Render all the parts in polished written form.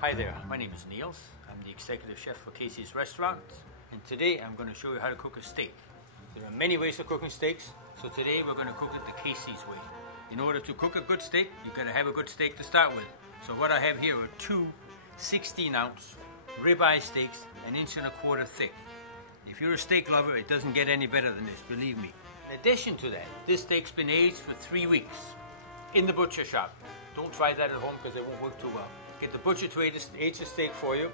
Hi there, my name is Niels. I'm the executive chef for Casey's restaurant, and today I'm going to show you how to cook a steak. There are many ways of cooking steaks, so today we're going to cook it the Casey's way. In order to cook a good steak, you've got to have a good steak to start with. So what I have here are two 16-ounce ribeye steaks, 1.25 inches thick. If you're a steak lover, it doesn't get any better than this, believe me. In addition to that, this steak's been aged for 3 weeks in the butcher shop. Don't try that at home because it won't work too well. Get the butcher to age the steak for you,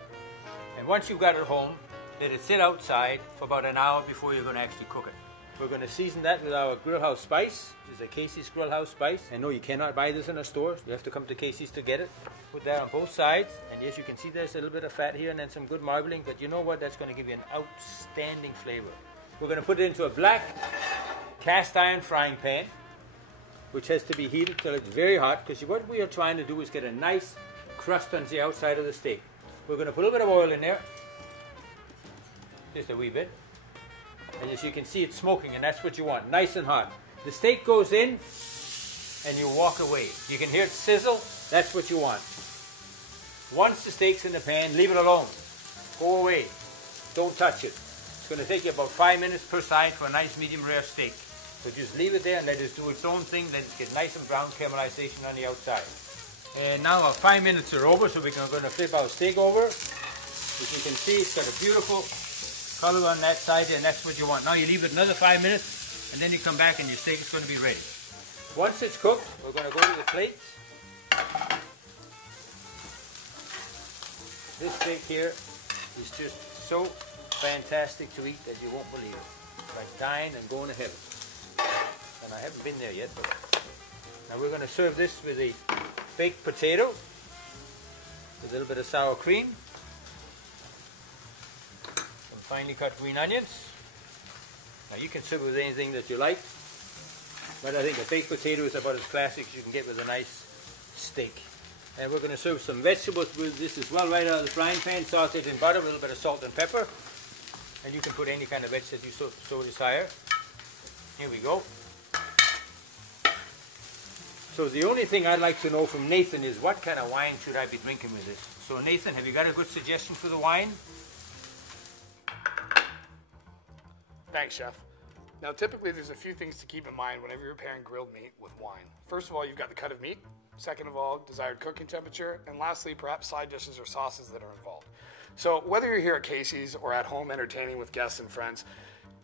and once you've got it home, let it sit outside for about an hour before you're going to actually cook it. We're going to season that with our grillhouse spice. This is a Casey's grillhouse spice. I know you cannot buy this in a store. You have to come to Casey's to get it. Put that on both sides, and as you can see, there's a little bit of fat here and then some good marbling, but you know what? That's going to give you an outstanding flavor. We're going to put it into a black cast iron frying pan, which has to be heated till it's very hot, because what we are trying to do is get a nice crust on the outside of the steak. We're going to put a little bit of oil in there, just a wee bit, and as you can see, it's smoking, and that's what you want, nice and hot. The steak goes in and you walk away. You can hear it sizzle. That's what you want. Once the steak's in the pan, leave it alone. Go away. Don't touch it. It's going to take you about 5 minutes per side for a nice medium rare steak. So just leave it there and let it do its own thing. Let it get nice and brown caramelization on the outside. And now our 5 minutes are over, so we're going to flip our steak over. As you can see, it's got a beautiful color on that side, and that's what you want. Now you leave it another 5 minutes, and then you come back and your steak is going to be ready. Once it's cooked, we're going to go to the plates. This steak here is just so fantastic to eat that you won't believe it. It's like dying and going to heaven. And I haven't been there yet, but now we're going to serve this with a baked potato, with a little bit of sour cream, some finely cut green onions. Now you can serve it with anything that you like, but I think a baked potato is about as classic as you can get with a nice steak. And we're going to serve some vegetables with this as well, right out of the frying pan, sauteed in butter, a little bit of salt and pepper. And you can put any kind of veg that you so desire. Here we go. So the only thing I'd like to know from Nathan is what kind of wine should I be drinking with this? So Nathan, have you got a good suggestion for the wine? Thanks, Chef. Now typically there's a few things to keep in mind whenever you're pairing grilled meat with wine. First of all, you've got the cut of meat. Second of all, desired cooking temperature. And lastly, perhaps side dishes or sauces that are involved. So whether you're here at Casey's or at home entertaining with guests and friends,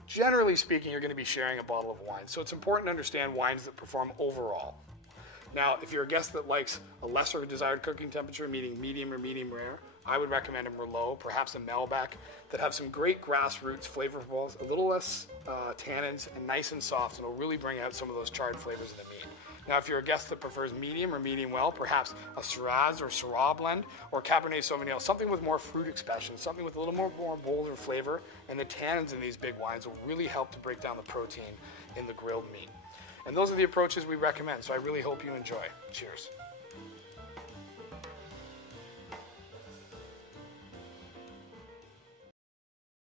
generally speaking, you're going to be sharing a bottle of wine. So it's important to understand wines that perform overall. Now, if you're a guest that likes a lesser desired cooking temperature, meaning medium or medium rare, I would recommend a Merlot, perhaps a Malbec, that have some great grassroots flavorfuls, a little less tannins, and nice and soft, and will really bring out some of those charred flavors of the meat. Now, if you're a guest that prefers medium or medium well, perhaps a Shiraz or Syrah blend, or Cabernet Sauvignon, something with more fruit expression, something with a little more bolder flavor, and the tannins in these big wines will really help to break down the protein in the grilled meat. And those are the approaches we recommend, so I really hope you enjoy. Cheers.